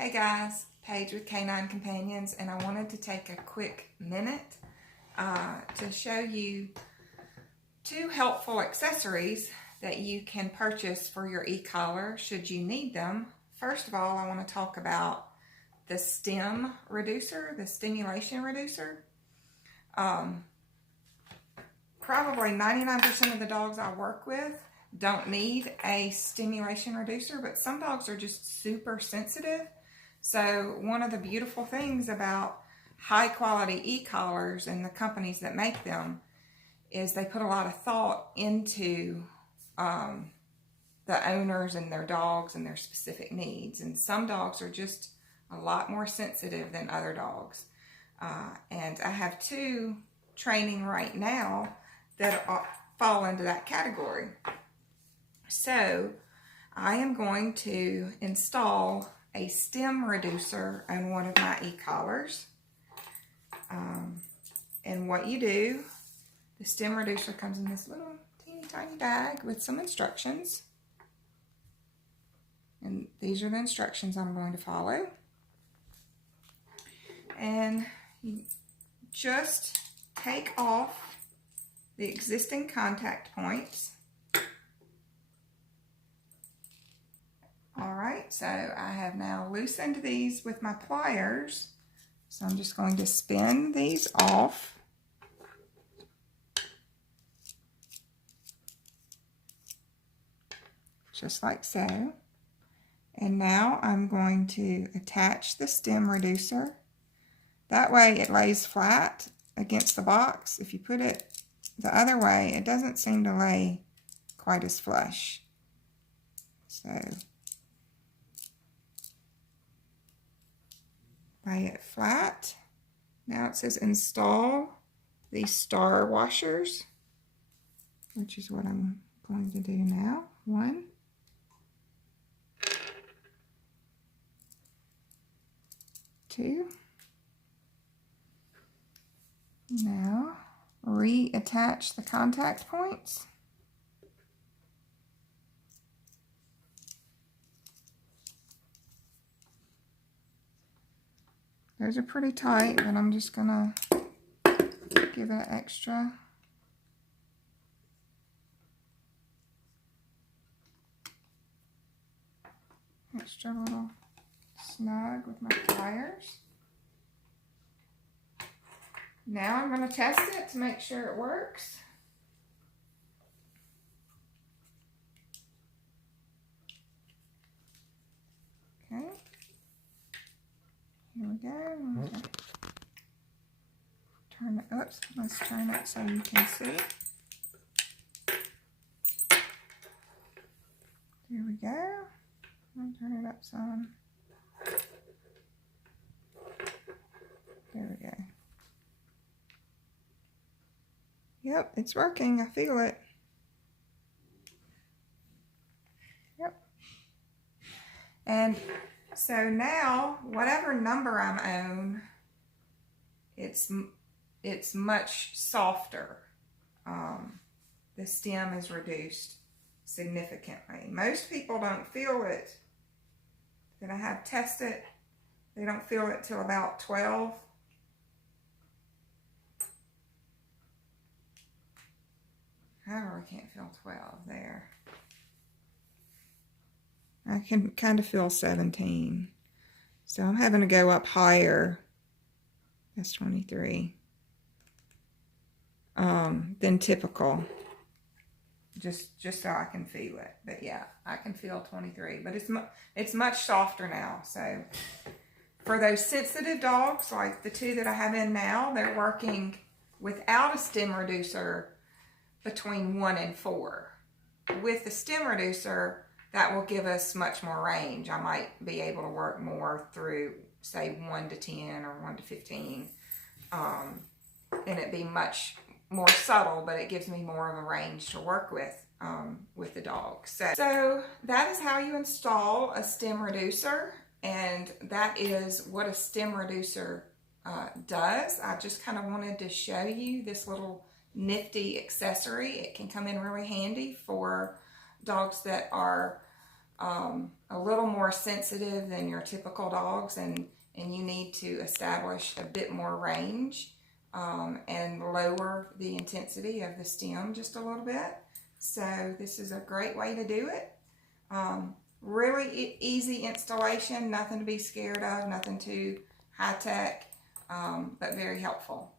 Hey guys, Paige with Canine Companions, and I wanted to take a quick minute to show you two helpful accessories that you can purchase for your e-collar should you need them. First of all, I want to talk about the Stim reducer, the stimulation reducer. Probably 99% of the dogs I work with don't need a stimulation reducer, but some dogs are just super sensitive. So one of the beautiful things about high quality e-collars and the companies that make them is they put a lot of thought into the owners and their dogs and their specific needs. And some dogs are just a lot more sensitive than other dogs. And I have two training right now that fall into that category. So I am going to install a stim reducer on one of my e-collars. And what you do, the stim reducer comes in this little teeny tiny bag with some instructions. And these are the instructions I'm going to follow. And you just take off the existing contact points. Alright, so I have now loosened these with my pliers. So I'm just going to spin these off. Just like so. And now I'm going to attach the stim reducer. That way it lays flat against the box. If you put it the other way, it doesn't seem to lay quite as flush. So lay it flat. Now it says install these star washers, which is what I'm going to do now. 1, 2. Now reattach the contact points. Those are pretty tight, but I'm just gonna give it an extra little snug with my pliers. Now I'm going to test it to make sure it works. Okay. Here we go. Okay. Turn it, oops, let's turn it so you can see. There we go. I'll turn it up some. There we go. Yep, it's working. I feel it. Yep. And so now, whatever number I'm on, it's much softer. The stim is reduced significantly. Most people don't feel it. That I have tested, they don't feel it till about 12. However, I can't feel 12 there. I can kind of feel 17. So I'm having to go up higher. That's 23. Than typical. Just so I can feel it. But yeah, I can feel 23. But it's much softer now. So for those sensitive dogs, like the two that I have in now, they're working without a stim reducer between 1 and 4. With the stim reducer, that will give us much more range. I might be able to work more through, say, 1 to 10 or 1 to 15. And it'd be much more subtle, but it gives me more of a range to work with the dog. So that is how you install a stim reducer, and that is what a stim reducer does. I just kind of wanted to show you this little nifty accessory. It can come in really handy for dogs that are a little more sensitive than your typical dogs, and you need to establish a bit more range and lower the intensity of the stim just a little bit. So this is a great way to do it. Really easy installation, nothing to be scared of, nothing too high tech, but very helpful.